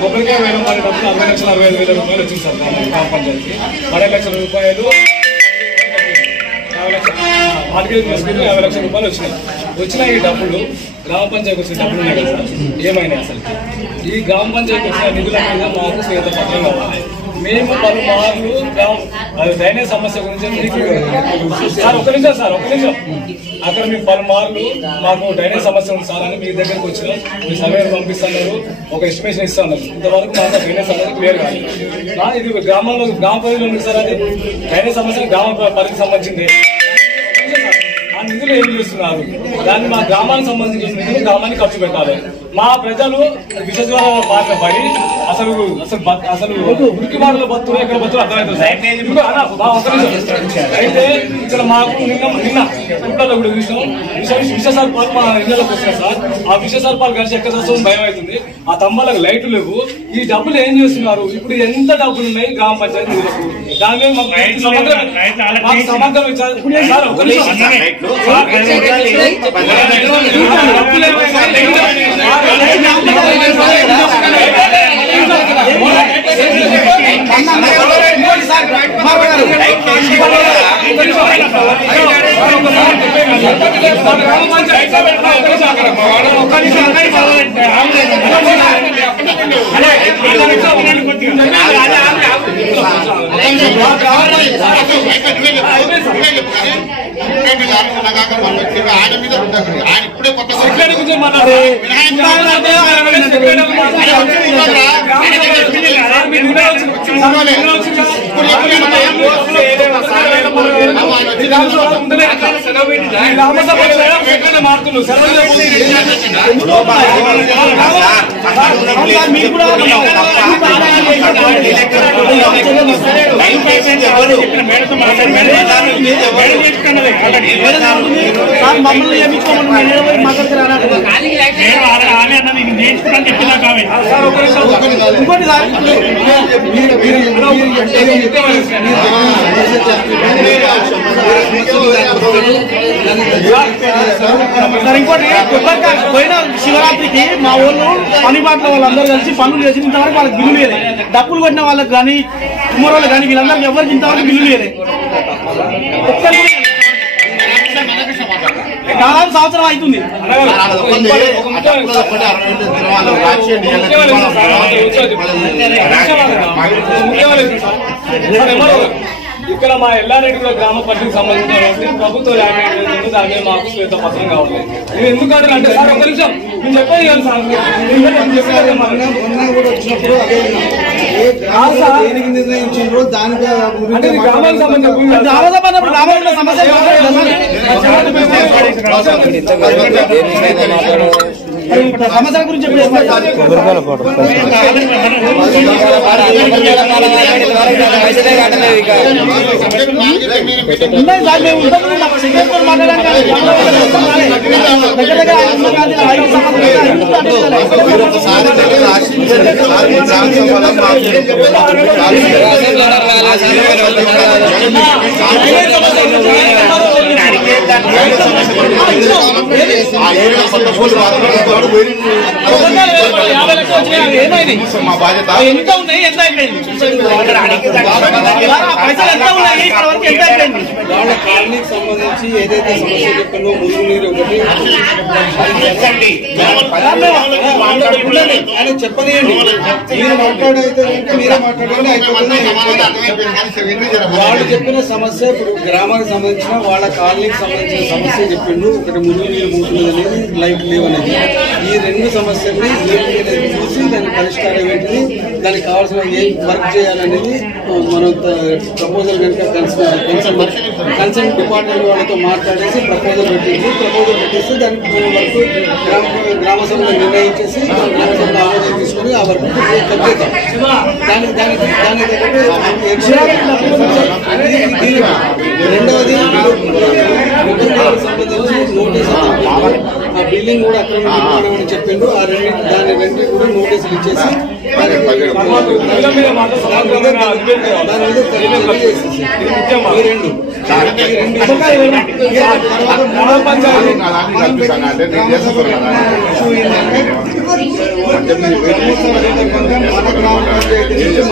కొబ్బరికాయ వేయడం వారి డబ్బులు 60,65,000 రూపాయలు వచ్చింది సార్ గ్రామ పంచాయతీకి. 12 లక్షల రూపాయలు 50 లక్షల రూపాయలు వచ్చినాయి. వచ్చిన ఈ డబ్బులు గ్రామ పంచాయతీకి వచ్చిన డబ్బులు ఉన్నాయి కదా సార్, ఏమైనాయి అసలు? ఈ గ్రామ పంచాయతీకి వచ్చిన నిధుల మీద మాకు శ్వేతపత్రం కావాలి. మేము పలుమార్లు డ్రైనేజ్ సమస్య గురించి సార్ ఒక నిమిషం అక్కడ మేము పలుమార్లు మాకు డ్రైనేజ్ సమస్య ఉంది సార్ అని మీ దగ్గరకు వచ్చినాం. మీ సర్వేలు పంపిస్తున్నారు, ఒక ఎస్టిమేషన్ ఇస్తున్నారు. ఇంతవరకు మాకు డ్రైనేజ్ సమస్య క్లియర్ కాదు. ఇది గ్రామ పరిధిలో ఉంది సార్. అది డ్రైనేజ్ సమస్య గ్రామ పరిధికి సంబంధించింది. ఆ నిధులు ఏం చేస్తున్నారు? దాన్ని మా గ్రామానికి సంబంధించిన నిధులు గ్రామానికి ఖర్చు పెట్టాలి. మా ప్రజలు విషజ్వర బారిన పడి అసలు ఉరికి బాటలో బతులు ఎక్కడ బతులు అర్థమవుతుంది. అయితే ఇక్కడ మాకు నిన్న గుడ్డలో కూడా చూసినాం విష సర్పాలు మా ఇళ్లలోకి వస్తున్నాయి సార్. ఆ విష సర్పాలు కలిసి ఎక్కడ వస్తుంది భయం అవుతుంది. ఆ తమ్మలకు లైట్లు లేవు. ఈ డబ్బులు ఏం చేస్తున్నారు? ఇప్పుడు ఎంత డబ్బులు ఉన్నాయి గ్రామ పంచాయతీ నిధులకు? దాని మీద మాకు సమగ్రం ఇచ్చారు. ఆయన మీద ఆయన ఇప్పుడే కొత్త మమ్మల్ని ఇంకోటి సార్ ఇంకోటి పోయిన శివరాత్రికి మా ఊళ్ళో పని పాటల వాళ్ళందరూ కలిసి పనులు చేసి ఇంతవరకు వాళ్ళకి బిల్లు లేదు. డప్పులు కొట్టిన వాళ్ళకి కానీ కుమార్ వాళ్ళకి కానీ వీళ్ళందరికీ ఎవరికి ఇంతవరకు బిల్లు లేదు. దాదాపు సంవత్సరం అవుతుంది. ఇక్కడ మా ఎల్లారెడ్డి గ్రామ పరిధికి సంబంధించిన ప్రభుత్వ ల్యాండ్ దాని మీద మాకు శ్వేతపత్రం కావాలి. నేను ఎందుకంటే అంటే సార్ ఒక నిమిషం నేను చెప్పేది కాదు సార్. నిర్ణయించారు దానికి గ్రామానికి సంబంధించిన సమస్యల గురించి మా బాధ్యత ఎంత ఉన్నాయి, ఎంత అయిపోయింది, పైసలు ఎంత ఉన్నాయి, ఎంత అయిపోయింది. వాళ్ళ కాలనీకి సంబంధించి ఏదైతే సమస్య చెప్పాలో మురుగునీరు ఒకటి ఆయన చెప్పలేండి. మీరు మాట్లాడైతే మీరే మాట్లాడండి. వాళ్ళు చెప్పిన సమస్య ఇప్పుడు గ్రామానికి సంబంధించిన వాళ్ళ కాలనీకి సంబంధించిన సమస్య చెప్పిండు. ఒకటి మురుగునీరు మూతున్నది అనేది, లైట్ లేవు అనేది. ఈ రెండు సమస్యల్ని చూసి దాని పరిష్కారం ఏంటిది, దానికి కావాల్సిన ఏం వర్క్ చేయాలనేది మనం ప్రపోజల్ కనుక కన్సర్న్ డిపార్ట్మెంట్ వాళ్ళతో మాట్లాడేసి ప్రపోజల్ పెట్టేసి దానికి వర్క్ గ్రామ సభలో నిర్ణయించేసి గ్రామ సభలో ఆమోదం తీసుకుని ఆ వర్క్ కంప్లీట్ దానికి రెండవది సంబంధించి నోటీస్ ఆ బిల్డింగ్ కూడా అక్రమ నిర్మాణం అని చెప్పిండు. ఆ దాని రెండు కూడా నోటీసులు ఇచ్చేసి దాని మీద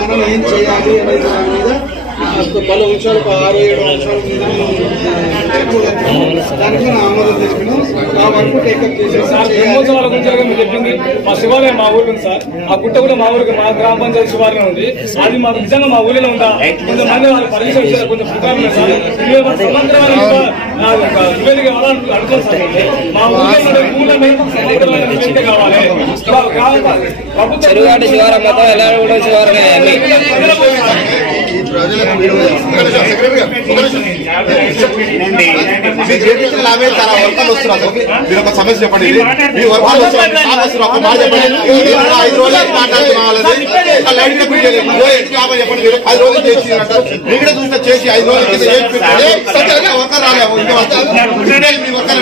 మనం ఏం చేయాలి అనేది దాని మీద పలు అంశాలు 6-7 అంశాల మీద దానికి మనం ఆమోదం తీసుకున్నాం. ఆ వర్క్ టేకప్ చేసేసి బ్రహ్మోత్సవాల గురించి మీరు చెప్పింది మా శివాలయం మా ఊరు ఉంది సార్. ఆ గుట్ట కూడా మా ఊరికి మా గ్రామ పంచాయతీ శివాలయం ఉంది. అది మాకు నిజంగా మా ఊరిలో ఉందా? కొంతమంది వాళ్ళు పర్మిషన్ ఇచ్చారు, కొంచెం పుకార్లు ఉన్నాయి సార్. నివేదిక అడుగుతాం సార్. మా ఊళ్ళో సమగ్రమైన నివేదిక కావాలి. చెరుగాటి శివారం మొత్తం ఎలా కూడా శివారమే చాలా వర్గాలు వస్తున్నారు. మీరు ఒక సమస్య చెప్పండి. మీ వర్గాలు చెప్పండి. 5 రోజులు మాట్లాడుతున్నాం. చెప్పండి. మీరు 5 రోజులు చేసి ఇక్కడ చూస్తే చేసి 5 రోజులు వర్గాలు రాలేవు. మీ వర్గాలు